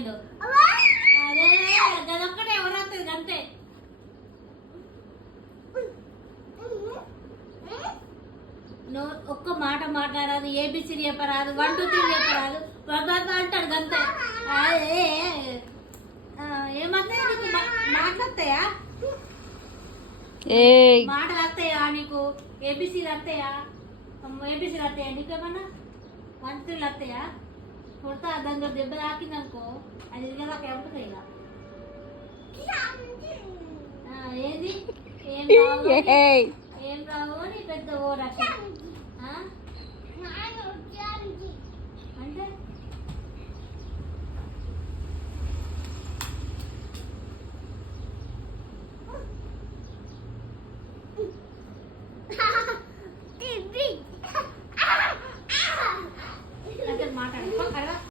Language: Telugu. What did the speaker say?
ఏందో అదే గదొక్కటే ఎవరవుతుంది అంతే. నువ్వు ఒక్క మాట మాట్లాడరాదు, ఏబిసిడి చెప్పరాదు, 1 2 3 చెప్పరాదు, అంటాడు గంతే. ఏమన్నా నీకు మాట్లాడతాయా, మాటలు వస్తాయా నీకు? ఏబిసిలు వస్తాయా? ఏబిసిలు వస్తాయా నీకేమన్నా? 1 2 వస్తాయా? కొడతా దాని దెబ్బ తాకిందనుకో అది ఇదిగేదాకా ఏముంటుంది ఇక. ఏది ఏం రావు నీ పెద్ద ఓ రకం అంటే